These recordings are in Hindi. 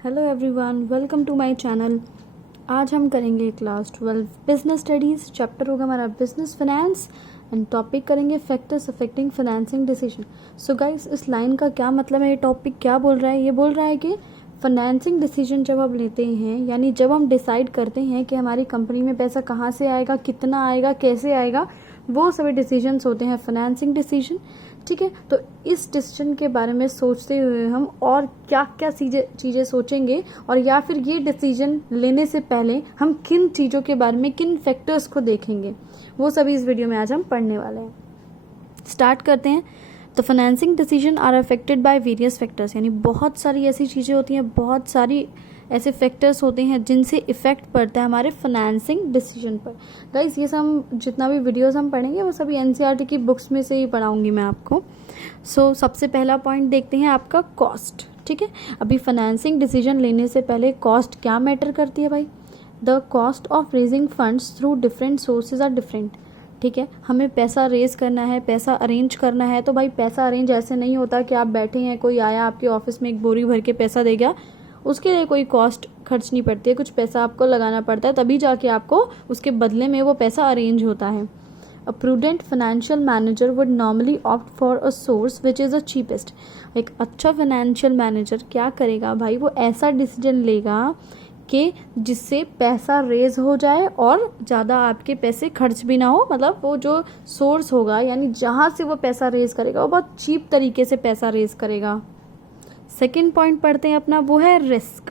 Hello everyone, welcome to my channel. आज हम करेंगे क्लास 12 बिजनेस स्टडीज़। चैप्टर होगा हमारा बिजनेस फाइनेंस एंड टॉपिक करेंगे factors affecting financing decision. So guys, इस लाइन का क्या मतलब है? ये टॉपिक क्या बोल रहा है? ये बोल रहा है कि फाइनेंसिंग डिसीजन जब हम लेते हैं, यानी जब हम डिसाइड करते हैं कि हमारी कंपनी में पैसा कहाँ से आएगा, कितना आएगा, कैसे आएगा, वो सभी डिसीजंस होते हैं फाइनेंसिंग डिसीजन। ठीक है, तो इस डिसीजन के बारे में सोचते हुए हम और क्या क्या चीज़ें सोचेंगे, और या फिर ये डिसीजन लेने से पहले हम किन चीज़ों के बारे में, किन फैक्टर्स को देखेंगे, वो सभी इस वीडियो में आज हम पढ़ने वाले हैं। स्टार्ट करते हैं। तो financing decision are affected by various factors, यानी बहुत सारी ऐसी चीज़ें होती हैं, बहुत सारी ऐसे फैक्टर्स होते हैं जिनसे इफेक्ट पड़ता है हमारे फाइनेंसिंग डिसीजन पर। गाइस, ये सब जितना भी वीडियोस हम पढ़ेंगे वो सभी एनसीईआरटी की बुक्स में से ही पढ़ाऊंगी मैं आपको। सबसे पहला पॉइंट देखते हैं आपका कॉस्ट। ठीक है, अभी फाइनेंसिंग डिसीजन लेने से पहले कॉस्ट क्या मैटर करती है भाई? The cost of raising funds through different sources are different. ठीक है, हमें पैसा रेज करना है, पैसा अरेंज करना है, तो भाई पैसा अरेंज ऐसे नहीं होता कि आप बैठे हैं, कोई आया आपके ऑफिस में एक बोरी भर के पैसा दे गया, उसके लिए कोई कॉस्ट खर्च नहीं पड़ती है, कुछ पैसा आपको लगाना पड़ता है, तभी जाके आपको उसके बदले में वो पैसा अरेंज होता है। अ prudent financial manager would normally opt for a source which is the cheapest. एक अच्छा फाइनेंशियल मैनेजर क्या करेगा भाई? वो ऐसा डिसीजन लेगा कि जिससे पैसा रेज हो जाए और ज़्यादा आपके पैसे खर्च भी ना हो। मतलब वो जो सोर्स होगा, यानी जहाँ से वो पैसा रेज करेगा, वो बहुत चीप तरीके से पैसा रेज करेगा। सेकेंड पॉइंट पढ़ते हैं अपना, वो है रिस्क।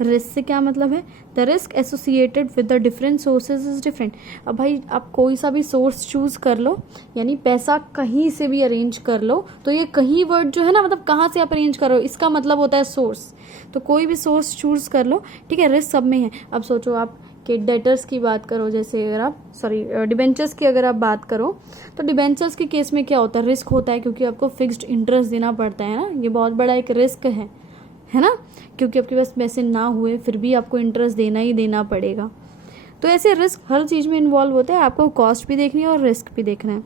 रिस्क से क्या मतलब है? The risk associated with the different sources is different. अब भाई आप कोई सा भी सोर्स चूज कर लो, यानी पैसा कहीं से भी अरेंज कर लो, तो ये कहीं वर्ड जो है ना, मतलब कहाँ से आप अरेंज करो, इसका मतलब होता है सोर्स। तो कोई भी सोर्स चूज कर लो, ठीक है, रिस्क सब में है। अब सोचो आप कि डेटर्स की बात करो, जैसे अगर आप डिबेंचर्स की अगर आप बात करो, तो डिबेंचर्स के केस में क्या होता है? रिस्क होता है, क्योंकि आपको फिक्स्ड इंटरेस्ट देना पड़ता है ना, ये बहुत बड़ा एक रिस्क है ना, क्योंकि आपके पास पैसे ना हुए फिर भी आपको इंटरेस्ट देना ही देना पड़ेगा। तो ऐसे रिस्क हर चीज़ में इन्वॉल्व होता है, आपको कॉस्ट भी देखनी है और रिस्क भी देखना है।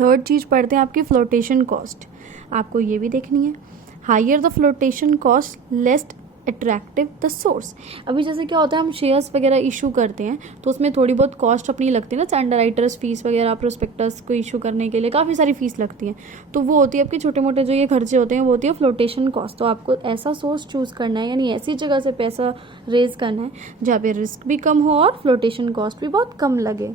थर्ड चीज़ पढ़ते हैं आपकी फ्लोटेशन कॉस्ट। आपको ये भी देखनी है। Higher the flotation cost less attractive the source. अभी जैसे क्या होता है, हम शेयर्स वगैरह इशू करते हैं तो उसमें थोड़ी बहुत कॉस्ट अपनी लगती है ना, अंडरराइटर्स फीस वगैरह, प्रोस्पेक्टस को इशू करने के लिए काफ़ी सारी फीस लगती है, तो वो होती है आपके छोटे मोटे जो ये खर्चे होते हैं, वो होती है फ्लोटेशन कॉस्ट। तो आपको ऐसा सोर्स चूज़ करना है, यानी ऐसी जगह से पैसा रेज करना है जहाँ पे रिस्क भी कम हो और फ्लोटेशन कॉस्ट भी बहुत कम लगे।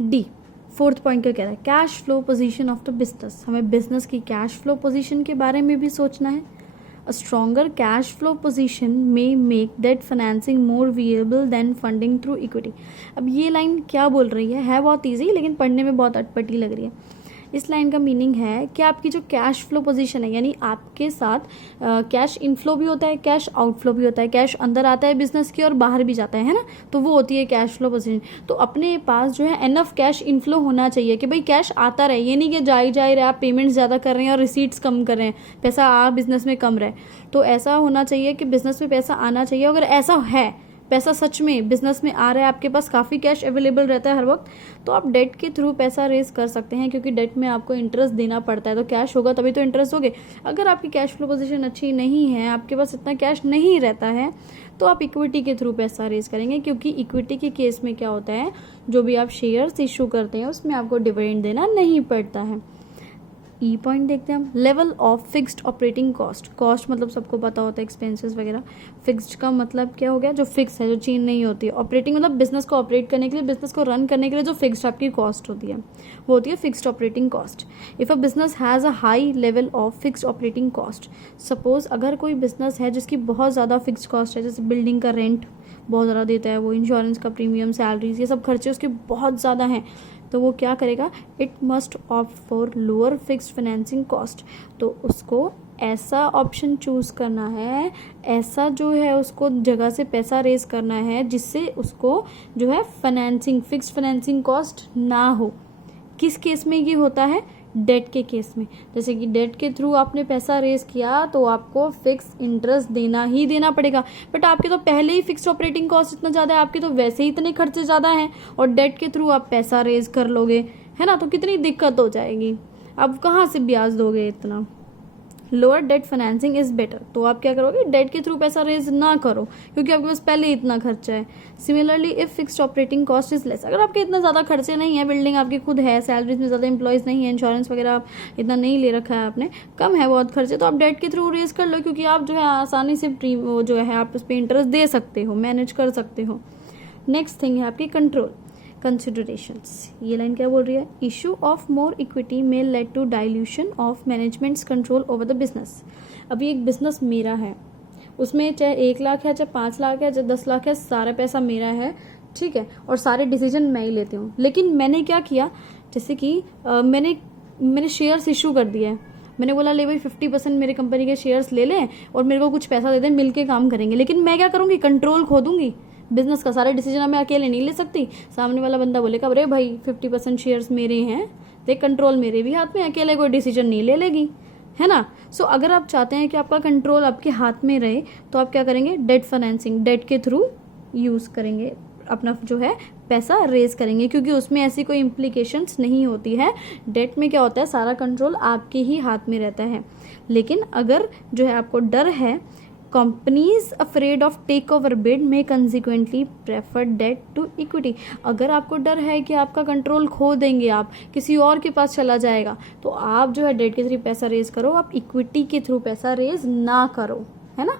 डी, फोर्थ पॉइंट क्या कह रहा है? Cash flow position of the business. हमें बिजनेस की कैश फ्लो पोजीशन के बारे में भी सोचना है। A stronger cash flow position may make debt financing more viable than funding through equity। अब ये लाइन क्या बोल रही है बहुत ईजी, लेकिन पढ़ने में बहुत अटपटी लग रही है। इस लाइन का मीनिंग है कि आपकी जो कैश फ्लो पोजीशन है, यानी आपके साथ कैश इनफ्लो भी होता है, कैश आउटफ्लो भी होता है, कैश अंदर आता है बिजनेस की और बाहर भी जाता है ना, तो वो होती है कैश फ्लो पोजीशन। तो अपने पास जो है एनफ कैश इनफ्लो होना चाहिए कि भाई कैश आता रहे, ये नहीं कि जा रहे आप पेमेंट्स ज़्यादा कर रहे हैं और रिसीट्स कम कर रहे हैं, पैसा आ बिजनेस में कम रहे। तो ऐसा होना चाहिए कि बिजनेस में पैसा आना चाहिए। अगर ऐसा है, पैसा सच में बिजनेस में आ रहा है, आपके पास काफ़ी कैश अवेलेबल रहता है हर वक्त, तो आप डेट के थ्रू पैसा रेज कर सकते हैं, क्योंकि डेट में आपको इंटरेस्ट देना पड़ता है, तो कैश होगा तभी तो इंटरेस्ट दोगे। अगर आपकी कैश फ्लो पोजीशन अच्छी नहीं है, आपके पास इतना कैश नहीं रहता है, तो आप इक्विटी के थ्रू पैसा रेज करेंगे, क्योंकि इक्विटी के केस में क्या होता है, जो भी आप शेयर्स इशू करते हैं उसमें आपको डिविडेंड देना नहीं पड़ता है। ई पॉइंट देखते हैं हम, level of fixed operating cost. Cost मतलब सबको पता होता है एक्सपेंसेस वगैरह। फिक्स्ड का मतलब क्या हो गया? जो फिक्स है, जो चेंज नहीं होती है। ऑपरेटिंग मतलब बिजनेस को ऑपरेट करने के लिए, बिजनेस को रन करने के लिए जो फिक्स्ड आपकी कॉस्ट होती है, वो होती है fixed operating cost. If a business has a high level of fixed operating cost, suppose अगर कोई बिजनेस है जिसकी बहुत ज़्यादा फिक्स्ड कॉस्ट है, जैसे बिल्डिंग का रेंट बहुत ज़्यादा देता है, वो इंश्योरेंस का प्रीमियम, सैलरीज, ये सब खर्चे उसके बहुत ज़्यादा हैं, तो वो क्या करेगा? It must opt for lower fixed financing cost. तो उसको ऐसा ऑप्शन चूज़ करना है, ऐसा जो है उसको जगह से पैसा रेज करना है जिससे उसको जो है फाइनेंसिंग, फिक्स्ड फाइनेंसिंग कॉस्ट ना हो। किस केस में ये होता है? डेट के केस में। जैसे कि डेट के थ्रू आपने पैसा रेज किया तो आपको फिक्स इंटरेस्ट देना ही देना पड़ेगा, बट आपके तो पहले ही फिक्स ऑपरेटिंग कॉस्ट इतना ज़्यादा है, आपके तो वैसे ही इतने खर्चे ज़्यादा हैं, और डेट के थ्रू आप पैसा रेज कर लोगे, है ना, तो कितनी दिक्कत हो जाएगी, आप कहाँ से ब्याज दोगे इतना। Lower debt financing is better, तो आप क्या करोगे, डेट के थ्रू पैसा रेज ना करो क्योंकि आपके पास पहले ही इतना खर्चा है। Similarly if fixed operating cost is less, अगर आपके इतना ज़्यादा खर्चे नहीं है, बिल्डिंग आपकी खुद है, सैलरीज में ज़्यादा इंप्लॉयज़ नहीं है, इंश्योरेंस वगैरह आप इतना नहीं ले रखा है आपने, कम है बहुत खर्चे, तो आप डेट के थ्रू रेज कर लो क्योंकि आप जो है आसानी से वो जो है आप उस पर इंटरेस्ट दे सकते हो, मैनेज कर सकते हो। नेक्स्ट थिंग है आपकी कंट्रोल कंसिडरेशंस। ये लाइन क्या बोल रही है, issue of more equity may lead to dilution of management's control over the business. अभी एक बिजनेस मेरा है, उसमें चाहे 1 लाख है, चाहे 5 लाख है, चाहे 10 लाख है, सारा पैसा मेरा है, ठीक है, और सारे डिसीजन मैं ही लेती हूँ। लेकिन मैंने क्या किया, जैसे कि मैंने शेयर्स इशू कर दिया है, मैंने बोला ले भाई 50% मेरे कंपनी के शेयर्स ले लें और मेरे को कुछ पैसा दे दें, मिलके काम करेंगे। लेकिन मैं क्या करूँगी, कंट्रोल खो दूंगी बिजनेस का, सारे डिसीजन मैं अकेले नहीं ले सकती। सामने वाला बंदा बोलेगा अरे भाई 50% शेयर्स मेरे हैं, देख कंट्रोल मेरे भी हाथ में, अकेले कोई डिसीजन नहीं ले लेगी, है ना। सो अगर आप चाहते हैं कि आपका कंट्रोल आपके हाथ में रहे तो आप क्या करेंगे, डेट फाइनेंसिंग, डेट के थ्रू यूज़ करेंगे, अपना जो है पैसा रेज करेंगे क्योंकि उसमें ऐसी कोई इम्प्लीकेशंस नहीं होती है। डेट में क्या होता है, सारा कंट्रोल आपके ही हाथ में रहता है। लेकिन अगर जो है आपको डर है, companies afraid of takeover bid में consequently prefer debt to equity, अगर आपको डर है कि आपका कंट्रोल खो देंगे, आप किसी और के पास चला जाएगा, तो आप जो है डेट के थ्रू पैसा रेज करो, आप इक्विटी के थ्रू पैसा रेज ना करो, है ना।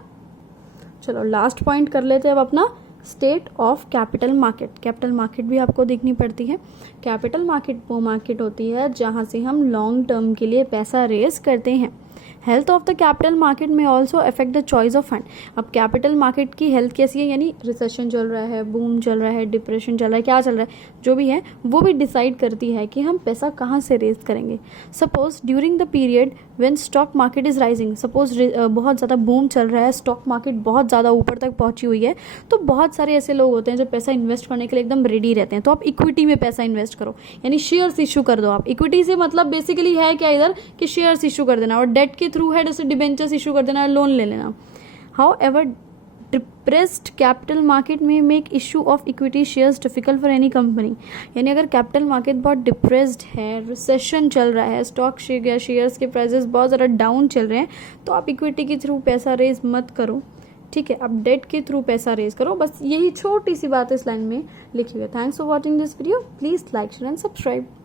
चलो लास्ट पॉइंट कर लेते हैं अब अपना, state of capital market. Capital market भी आपको देखनी पड़ती है। कैपिटल मार्केट वो मार्केट होती है जहाँ से हम लॉन्ग टर्म के लिए पैसा रेज करते हैं। Health of the capital market में also affect the choice of fund. अब कैपिटल मार्केट की हेल्थ कैसी है, यानी रिसेशन चल रहा है, बूम चल रहा है, डिप्रेशन चल रहा है, क्या चल रहा है, जो भी है वो भी डिसाइड करती है कि हम पैसा कहाँ से रेज करेंगे। Suppose during the period when stock market is rising, suppose बहुत ज़्यादा बूम चल रहा है, स्टॉक मार्केट बहुत ज़्यादा ऊपर तक पहुंची हुई है, तो बहुत सारे ऐसे लोग होते हैं जो पैसा इन्वेस्ट करने के लिए एकदम रेडी रहते हैं। तो आप इक्विटी में पैसा इन्वेस्ट करो, यानी शेयर्स इशू कर दो। आप इक्विटी से मतलब बेसिकली है क्या इधर कि शेयर्स इशू कर देना, और डेट के थ्रू है जैसे डिबेंचर्स इशू कर देना, लोन ले लेना। However depressed capital market में make issue of equity shares difficult for any company. यानी अगर कैपिटल मार्केट बहुत डिप्रेस्ड है, रिसेशन चल रहा है, स्टॉक शेयर्स के प्राइसेस बहुत ज़्यादा डाउन चल रहे हैं, तो आप इक्विटी के थ्रू पैसा रेज मत करो, ठीक है, आप डेट के थ्रू पैसा रेज करो। बस यही छोटी सी बात इस लाइन में लिखी हुई है। Thanks for watching this video, please like share and subscribe.